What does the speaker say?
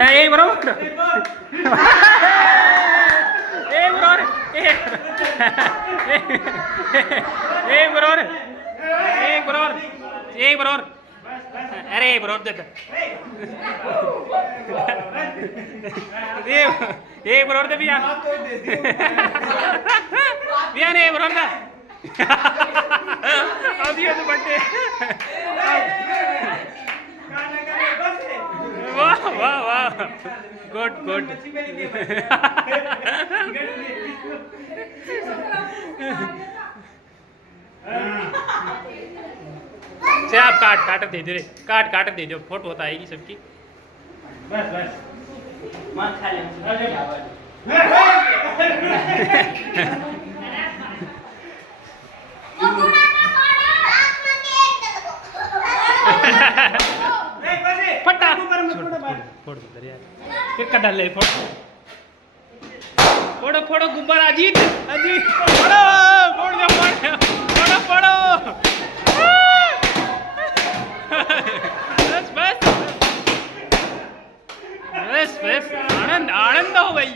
એ બરોબર એ બરોબર એ બરોબર એક બરોબર એક બરોબર અરે બરોબર દે એ બરોબર દે બિયાન બિયાન એ બરોબર દે અભી તો બટે વાહ વાહ વાહ ગુડ ગુડ से आप काट दे दो रे काट दे दो फोटो होता आएगी सबकी बस बस मार खा ले फटा फोड़ दे यार फिर का डाल ले फोड़ो फोड़ो फोड़ो गुब्बारा अजीत अजीत फोड़ो फोड़ दो फोड़ो फोड़ो बस बस बस बस आनंद आनंद हो गई